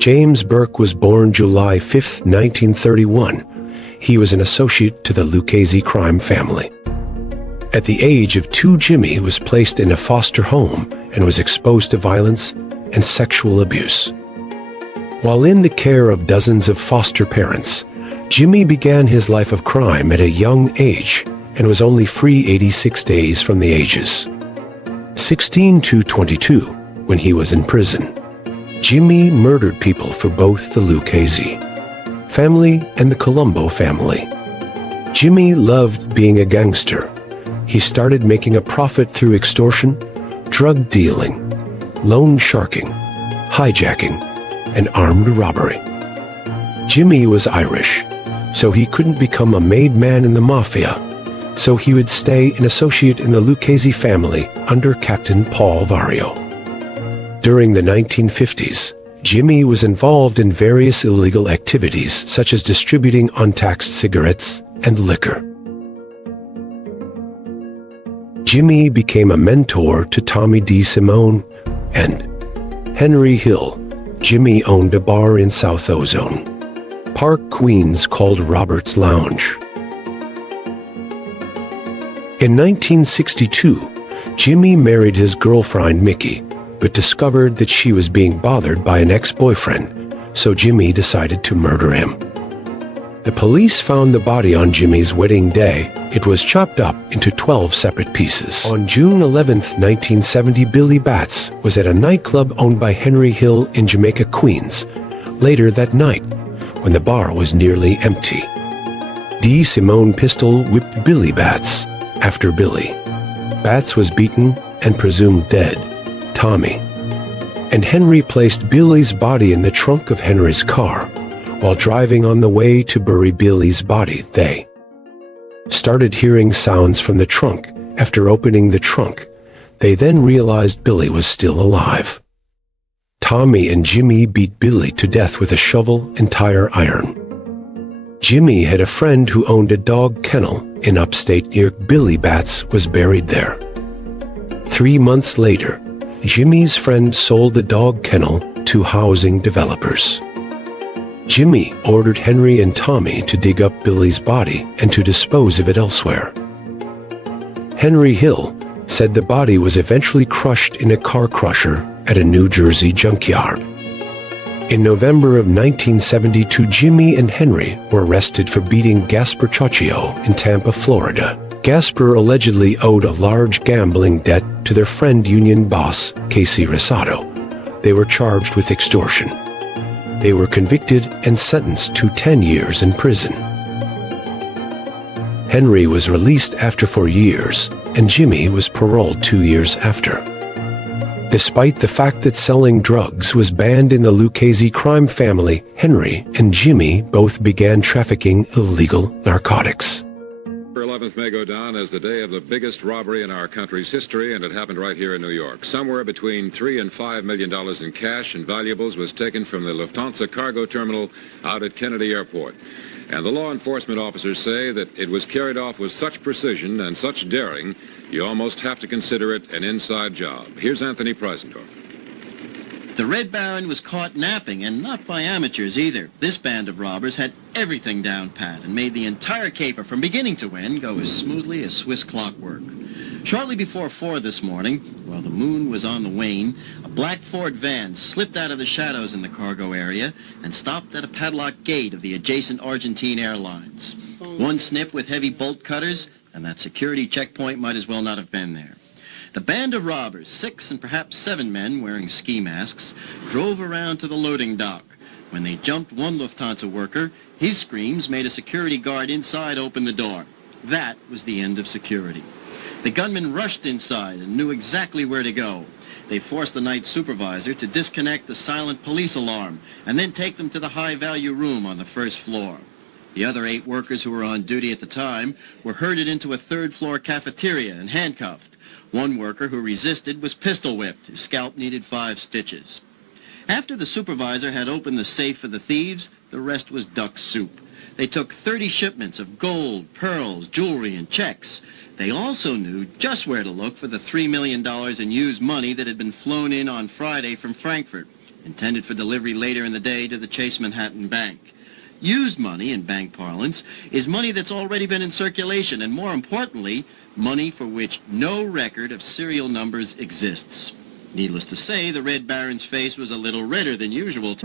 James Burke was born July 5, 1931. He was an associate to the Lucchese crime family. At the age of 2, Jimmy was placed in a foster home and was exposed to violence and sexual abuse. While in the care of dozens of foster parents, Jimmy began his life of crime at a young age and was only free 86 days from the ages 16 to 22 when he was in prison. Jimmy murdered people for both the Lucchese family and the Colombo family. Jimmy loved being a gangster. He started making a profit through extortion, drug dealing, loan sharking, hijacking, and armed robbery. Jimmy was Irish, so he couldn't become a made man in the Mafia, so he would stay an associate in the Lucchese family under Captain Paul Vario. During the 1950s, Jimmy was involved in various illegal activities such as distributing untaxed cigarettes and liquor. Jimmy became a mentor to Tommy DeSimone and Henry Hill. Jimmy owned a bar in South Ozone Park, Queens called Robert's Lounge. In 1962, Jimmy married his girlfriend Mickey, but discovered that she was being bothered by an ex-boyfriend, so Jimmy decided to murder him. The police found the body on Jimmy's wedding day. It was chopped up into 12 separate pieces. On June 11, 1970, Billy Batts was at a nightclub owned by Henry Hill in Jamaica, Queens. Later that night, when the bar was nearly empty, DeSimone pistol whipped Billy Batts. After Billy Batts was beaten and presumed dead, Tommy and Henry placed Billy's body in the trunk of Henry's car. While driving on the way to bury Billy's body, they started hearing sounds from the trunk. After opening the trunk, they then realized Billy was still alive. Tommy and Jimmy beat Billy to death with a shovel and tire iron. Jimmy had a friend who owned a dog kennel in upstate New York. Billy Batts was buried there. 3 months later, Jimmy's friend sold the dog kennel to housing developers. Jimmy ordered Henry and Tommy to dig up Billy's body and to dispose of it elsewhere. Henry Hill said the body was eventually crushed in a car crusher at a New Jersey junkyard. In November of 1972, Jimmy and Henry were arrested for beating Gasper Cioccio in Tampa, Florida. Gasper allegedly owed a large gambling debt to their friend union boss, Casey Rosado. They were charged with extortion. They were convicted and sentenced to 10 years in prison. Henry was released after 4 years, and Jimmy was paroled 2 years after. Despite the fact that selling drugs was banned in the Lucchese crime family, Henry and Jimmy both began trafficking illegal narcotics. 11th may go down as the day of the biggest robbery in our country's history, and it happened right here in New York. Somewhere between $3 and $5 million in cash and valuables was taken from the Lufthansa cargo terminal out at Kennedy Airport. And the law enforcement officers say that it was carried off with such precision and such daring, you almost have to consider it an inside job. Here's Anthony Preisendorf. The Red Baron was caught napping, and not by amateurs either. This band of robbers had everything down pat and made the entire caper from beginning to end go as smoothly as Swiss clockwork. Shortly before 4 this morning, while the moon was on the wane, a black Ford van slipped out of the shadows in the cargo area and stopped at a padlocked gate of the adjacent Argentine Airlines. One snip with heavy bolt cutters, and that security checkpoint might as well not have been there. The band of robbers, 6 and perhaps 7 men wearing ski masks, drove around to the loading dock. When they jumped one Lufthansa worker, his screams made a security guard inside open the door. That was the end of security. The gunmen rushed inside and knew exactly where to go. They forced the night supervisor to disconnect the silent police alarm and then take them to the high-value room on the first floor. The other 8 workers who were on duty at the time were herded into a third-floor cafeteria and handcuffed. One worker who resisted was pistol whipped. His scalp needed 5 stitches. After the supervisor had opened the safe for the thieves, the rest was duck soup. They took 30 shipments of gold, pearls, jewelry, and checks. They also knew just where to look for the $3 million in used money that had been flown in on Friday from Frankfurt. intended for delivery later in the day to the Chase Manhattan Bank. Used money, in bank parlance, is money that's already been in circulation, and more importantly, money for which no record of serial numbers exists. Needless to say, the Red Baron's face was a little redder than usual.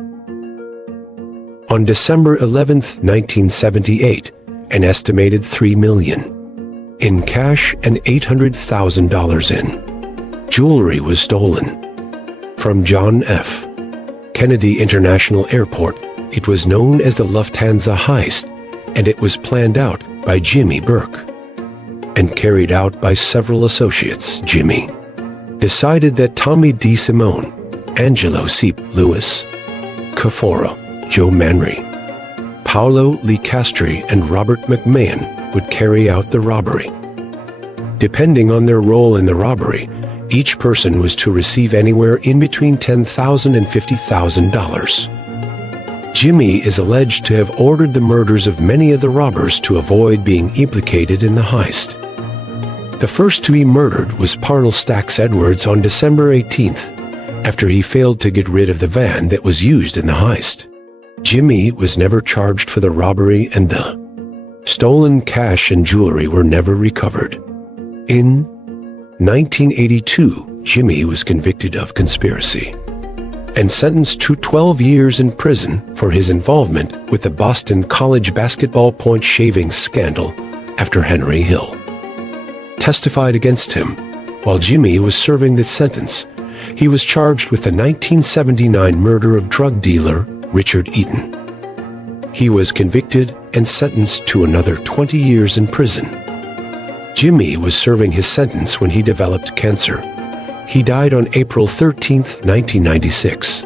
On December 11th, 1978, an estimated $3 million in cash and $800,000 in jewelry was stolen from John F. Kennedy International Airport. It was known as the Lufthansa heist, and it was planned out by Jimmy Burke and carried out by several associates. Jimmy decided that Tommy D. Simone, Angelo C. Lewis, Caforo, Joe Manry, Paolo Licastri, and Robert McMahon would carry out the robbery. Depending on their role in the robbery, each person was to receive anywhere in between $10,000 and $50,000. Jimmy is alleged to have ordered the murders of many of the robbers to avoid being implicated in the heist. The first to be murdered was Parnell Stacks Edwards on December 18th, after he failed to get rid of the van that was used in the heist. Jimmy was never charged for the robbery, and the stolen cash and jewelry were never recovered. In 1982, Jimmy was convicted of conspiracy and sentenced to 12 years in prison for his involvement with the Boston College basketball point shaving scandal after Henry Hill testified against him. While Jimmy was serving that sentence, he was charged with the 1979 murder of drug dealer Richard Eaton. He was convicted and sentenced to another 20 years in prison. Jimmy was serving his sentence when he developed cancer. He died on April 13, 1996.